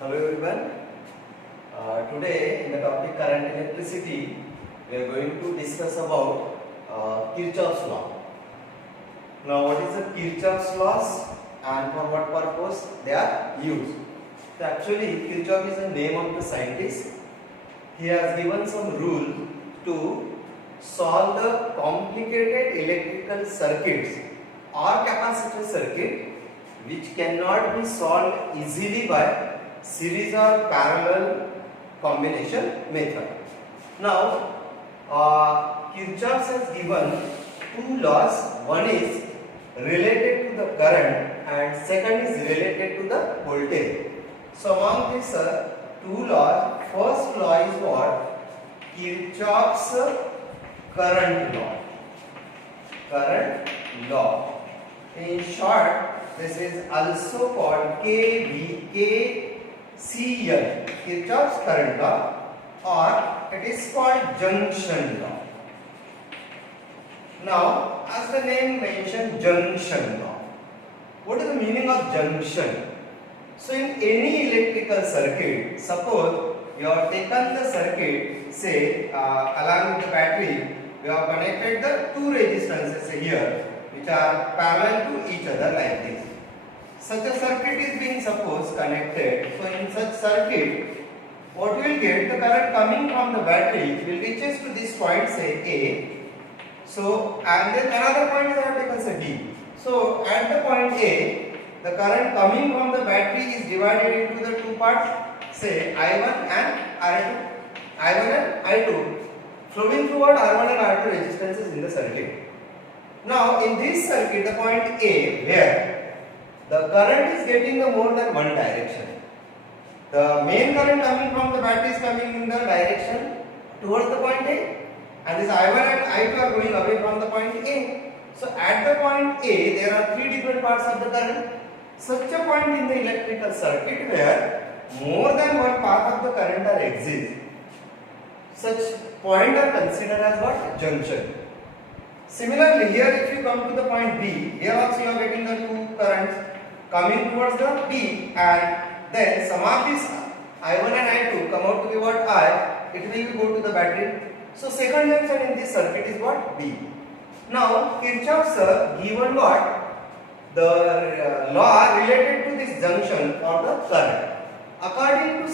Hello everyone. Today in the topic current electricity, we are going to discuss about Kirchhoff's law. Now, what is the Kirchhoff's laws and for what purpose they are used? So actually, Kirchhoff is the name of the scientist. He has given some rule to solve the complicated electrical circuits or capacitor circuit which cannot be solved easily by series or parallel combination method. Now, Kirchhoff has given two laws. One is related to the current and second is related to the voltage. So among these two laws, first law is what? Kirchhoff's current law. Current law. In short, this is also called KVKCL, Kirchhoff's current law, or it is called junction law. Now, as the name mentioned, junction law. What is the meaning of junction? So, in any electrical circuit, suppose you have taken the circuit, say along with the battery, we have connected the two resistances here, which are parallel to each other like this. Such a circuit is being suppose connected. So in such circuit, what we will get, the current coming from the battery will reaches to this point, say A. So and then another point is our taken say B. So at the point A, the current coming from the battery is divided into the two parts, say I1 and R2, I1 and I2, flowing through what R1 and R2 resistances in the circuit. Now in this circuit, the point A where the current is getting the more than one direction. The main current coming from the battery is coming in the direction towards the point A, and this I1 and I2 are going away from the point A. So at the point A, there are three different parts of the current. Such a point in the electrical circuit where more than one path of the current are exist. Such point are considered as what? Junction. Similarly, here if you come to the point B, here also you are getting the two currents coming towards the B, and then some of these I1 and I2 come out to be what? I, it will go to the battery. So second junction in this circuit is what? B. Now Kirchhoff's given what? The law related to this junction for the current. According to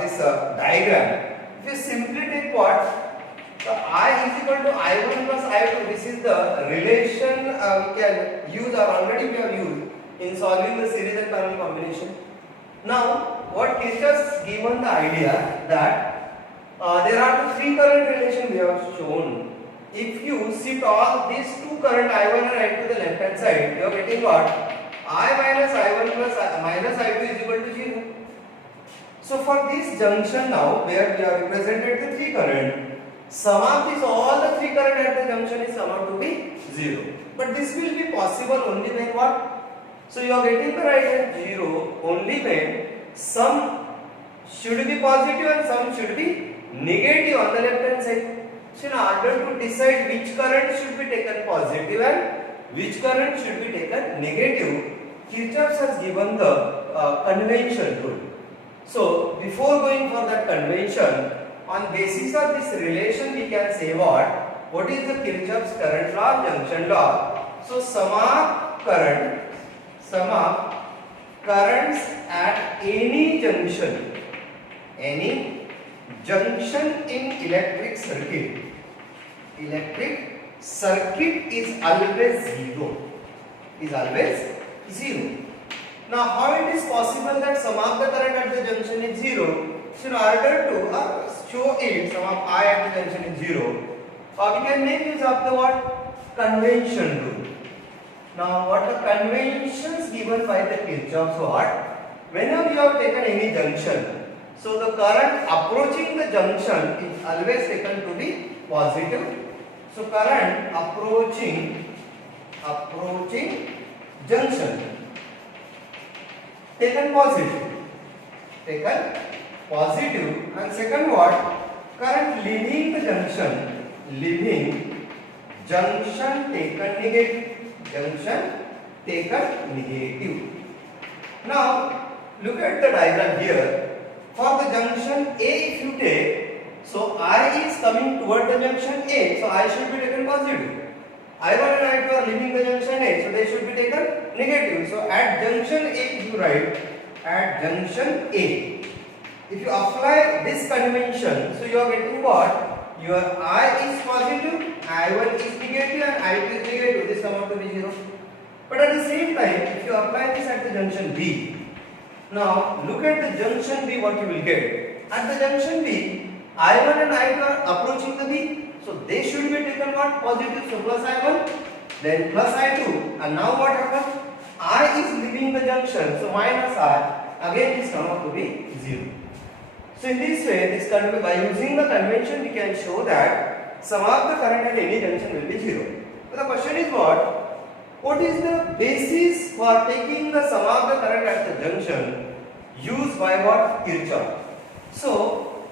this diagram, if you simply take what? So I is equal to I1 plus I2. This is the relation we can use, or already we have used in solving the series and parallel combination. Now, what Kirchhoff given the idea that there are the three current relation we have shown. If you shift all these two current I1 and I2 to the left hand side, you are getting what? I minus I1 plus minus I2 is equal to 0. So for this junction now, where we have represented the three current, sum of this, all the three current at the junction is sum out to be 0. But this will be possible only when what? So you are getting the right hand 0 only when some should be positive and some should be negative on the left hand side. So in order to decide which current should be taken positive and which current should be taken negative, Kirchhoff has given the convention rule. So before going for that convention, on basis of this relation we can say what? What is the Kirchhoff's current law, junction law? So sum of currents at any junction in electric circuit is always zero. Now how it is possible that sum of the current at the junction is 0? So in order to show it, sum of I at the junction is 0, we can make use of the what? Convention rule. Now what the conventions given by the Kirchhoff's what? Whenever you have taken any junction, so the current approaching the junction is always taken to be positive. So current approaching junction taken positive, and second what? Current leaving the junction taken negative. Now look at the diagram here. For the junction A, if you take, so I is coming toward the junction A, so I should be taken positive. I1 and I2 are leaving the junction A, so they should be taken negative. So at junction A, you write at junction A. If you apply this convention, so you are getting what? Your I is positive, I1 is negative, and I2 is negative. This come out to be 0. But at the same time, if you apply this at the junction B, now look at the junction B, what you will get. At the junction B, I1 and I2 are approaching the B, so they should be taken what? Positive. So plus I1, then plus I2, and now what happens? I is leaving the junction, so minus I. Again, this come out to be 0. So in this way, by using the convention, we can show that sum of the current at any junction will be 0. So the question is what? What is the basis for taking the sum of the current at the junction used by what? Kirchhoff. So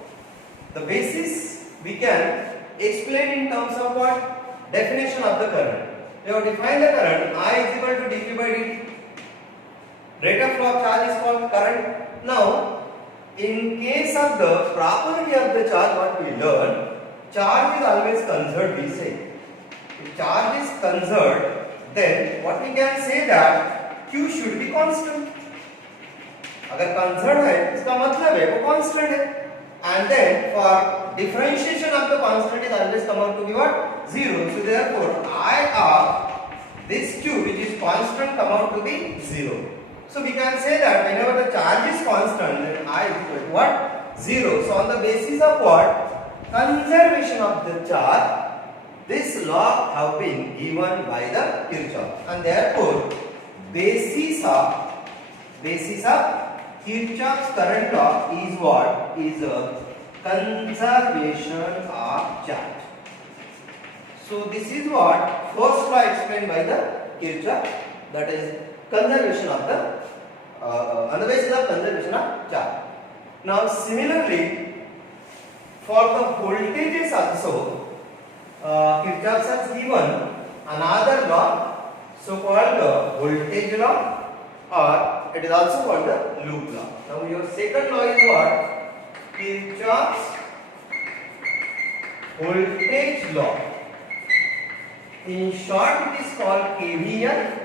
the basis we can explain in terms of what? Definition of the current. We have defined the current I is equal to dq by dt. Rate of flow of charge is called current. Now, in case of the property of the charge, what we learn, charge is always conserved, we say. If charge is conserved, then what we can say that Q should be constant. अगर conserved है, इसका मतलब है वो constant है. And then for differentiation of the constant is always come out to be what? 0. So therefore, I of this Q which is constant come out to be 0. So we can say that whenever the charge is constant, then I is equal to what? 0. So on the basis of what? Conservation of the charge, this law have been given by the Kirchhoff, and therefore basis of Kirchhoff's current law is what? Is a conservation of charge. So this is what first law explained by the Kirchhoff, that is conservation of the on the basis of conservation of charge. Now similarly, for the voltages also, Kirchhoff has given another law, so called the voltage law, or it is also called the loop law. Now your second law is what? Kirchhoff's voltage law. In short, it is called KVL,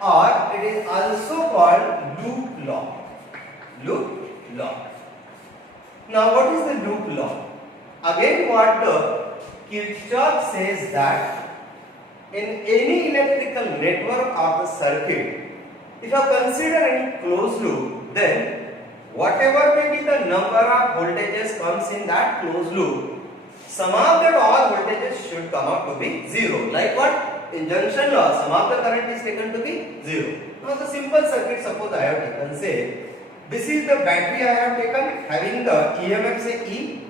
or it is also called loop law. Loop law. Now what is the loop law? Again, what the Kirchhoff says that in any electrical network of the circuit, if you consider any closed loop, then whatever may be the number of voltages comes in that closed loop, sum of that all voltages should come out to be 0. Like what? In junction law, sum of the current is taken to be 0. Now the simple circuit, suppose I have taken, say, this is the battery I have taken, having the EMF say E.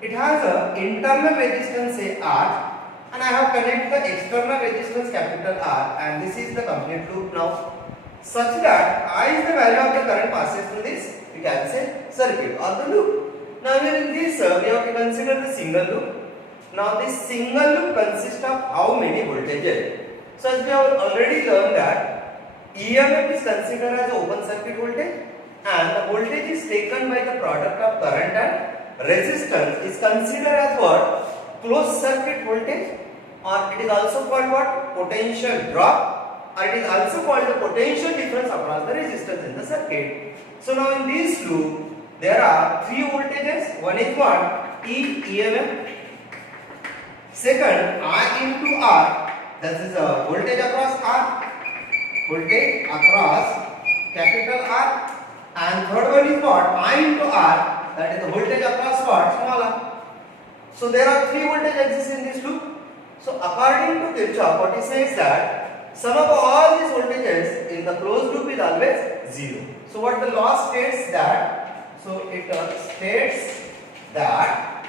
It has a internal resistance say R, and I have connected the external resistance capital R, and this is the complete loop now. Such that I is the value of the current passes through this, we can say circuit or the loop. Now here in this, we have to consider the single loop. Now this single loop consists of how many voltages? So as we have already learned that EMF is considered as open circuit voltage, and the voltage is taken by the product of current and resistance is considered as what? Closed circuit voltage, or it is also called what? Potential drop, or it is also called the potential difference across the resistance in the circuit. So now in this loop, there are three voltages. One is what? E, EMF. Second, I into R, that is a voltage across R, voltage across capital R. And third one is what? I into R, that is the voltage across what? Small r. So there are three voltages exist in this loop. So according to Kirchhoff, what he says that sum of all these voltages in the closed loop is always 0. So what the law states that, so it states that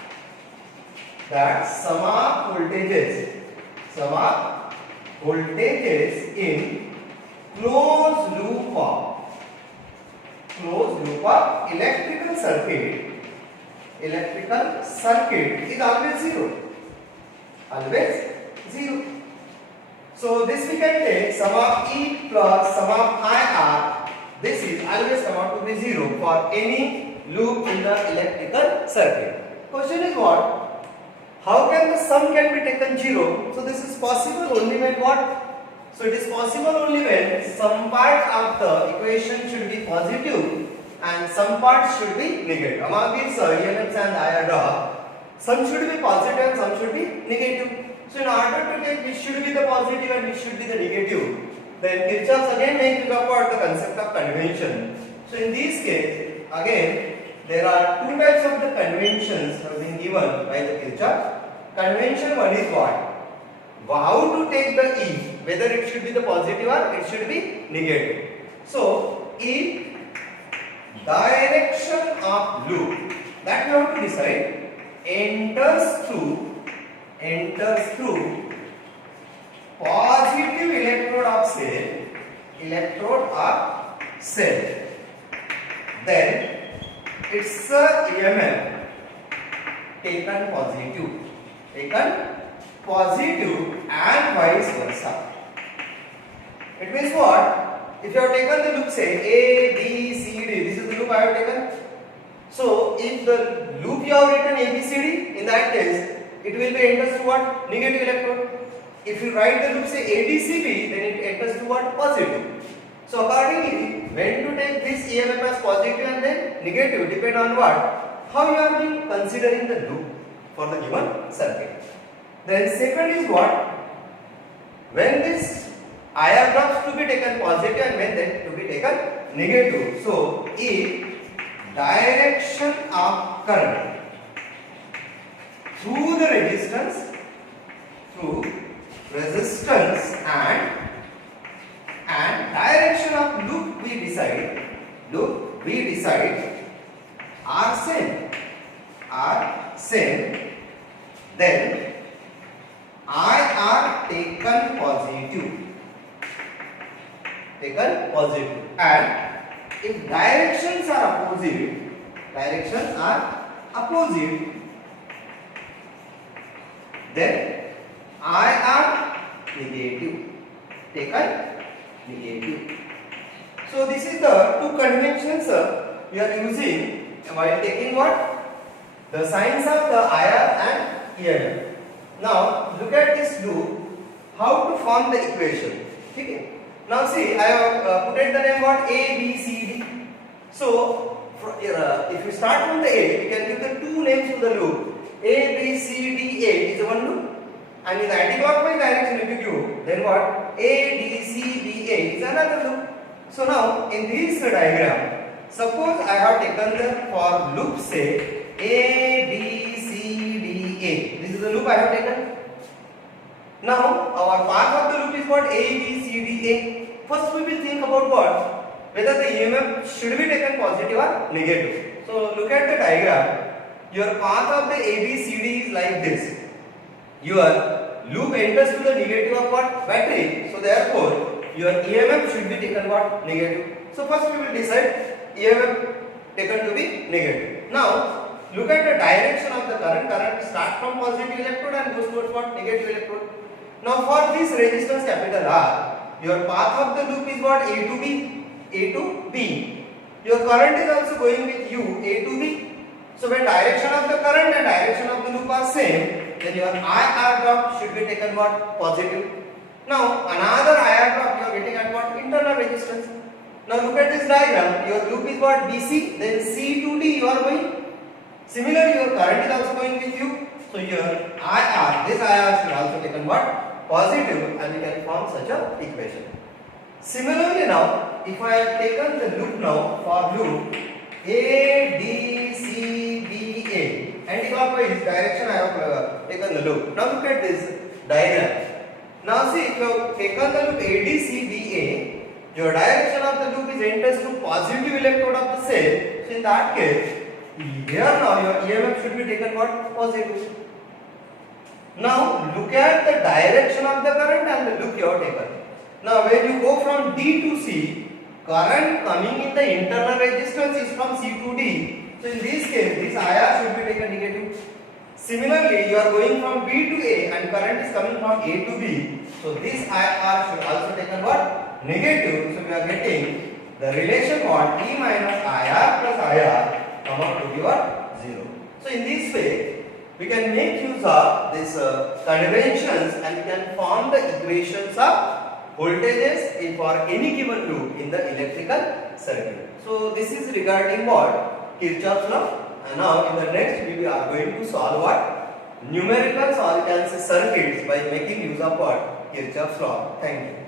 sum of voltages in closed loop of electrical circuit is always 0. Always 0. So this we can take sum of E plus sum of IR this is always come out to be 0 for any loop in the electrical circuit. Question is what? How can the sum can be taken 0? So this is possible only when what? So it is possible only when some part of the equation should be positive and some parts should be negative. Among these EMFs and IR drop, some should be positive and some should be negative. So in order to take which should be the positive and which should be the negative, then Kirchhoff's again make use of what? The concept of convention. So in this case, again, there are two types of the conventions have been given by the Kirchhoff. Convention one is what? How to take the E, whether it should be the positive or it should be negative. So if direction of loop that we have to decide enters through positive electrode of cell, then its EMF taken positive and vice versa. It means what? If you have taken the loop, say A, B, C, D, this is the loop I have taken. So if the loop you have written A, B, C, D, in that case, it will be enters to what? Negative electrode. If you write the loop say A, D, C, B, then it enters to what? Positive. So accordingly, when to take this EMF as positive and then negative, depend on what? How you are being considering the loop for the given circuit. Then second is what? When this IR drops to be taken positive and when then to be taken negative. So if direction of current through the resistance and direction of loop we decide are same, then IR taken positive, and if directions are opposite, then IR taken negative. So this is the two conventions we are using while taking what? The signs of the IR and EMF. Now look at this loop, how to form the equation. Okay? Now see, I have put the name what? A, B, C, D. So if you start from the A, we can give the two names to the loop. A, B, C, D, A is one loop. And in the anti-clockwise direction if you give, then what? A, D, C, D, A is another loop. So now in this diagram, suppose I have taken the for loop say A, B, C, D, A. This is the loop I have taken. Now our path of the loop is what? A, B, C, D, A. First we will think about what? Whether the EMF should be taken positive or negative. So look at the diagram. Your path of the A, B, C, D is like this. Your loop enters to the negative of what? Battery. So therefore your EMF should be taken what? Negative. So first we will decide EMF taken to be negative. Now look at the direction of the current. Current starts from positive electrode and goes towards what? Negative electrode. Now for this resistance capital R, your path of the loop is what? A to B. A to B. Your current is also going with U, A to B. So when direction of the current and direction of the loop are same, then your IR drop should be taken what? Positive. Now another IR drop you are getting at what? Internal resistance. Now look at this diagram. Your loop is what? BC, then C to D you are going. Similarly, your current is also going with you. So your IR, this IR should also taken what? Positive, and we can form such a equation. Similarly now, if I have taken the loop now for loop A, D, C, B, A, anti-clockwise direction I have taken the loop. Now look at this diagram. Now see, if you have taken the loop A, D, C, B, A, your direction of the loop is enters to positive electrode of the cell. So in that case, here now your EMF should be taken what? Positive. Now look at the direction of the current and the loop you have taken. Now when you go from D to C, current coming in the internal resistance is from C to D. So in this case, this IR should be taken negative. Similarly, you are going from B to A and current is coming from A to B. So this IR should also taken what? Negative. So we are getting the relation what E minus IR plus IR come out to be what? 0. So in this way, we can make use of these conventions and we can form the equations of voltages for any given loop in the electrical circuit. So this is regarding what? Kirchhoff's law. And now in the next we are going to solve what? Numericals, or you can say circuits, by making use of what? Kirchhoff's law. Thank you.